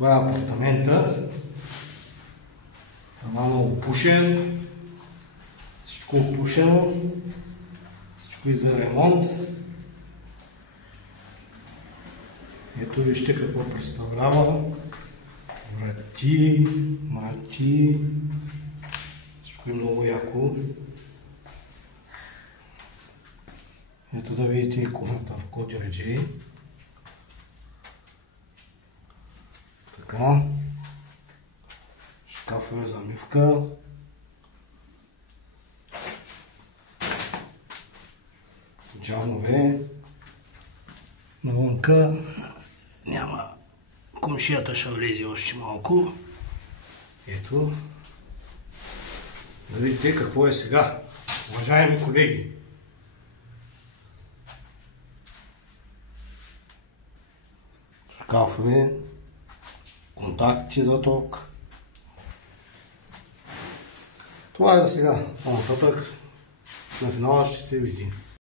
Това е апартамента. Много опушен. Всичко опушено. Всичко и за ремонт. Ето вижте какво представлява. Врати, мати. Всичко е много яко. Ето да видите и кухнята в Котиреджи. Така. Шкафове за мивка. Джамове. Навънка няма. Комшията ще влезе още малко. Ето. Да видите какво е сега. Уважаеми колеги. Шкафове. Контакти за ток. Това е за сега. По-нататък на финала ще се види.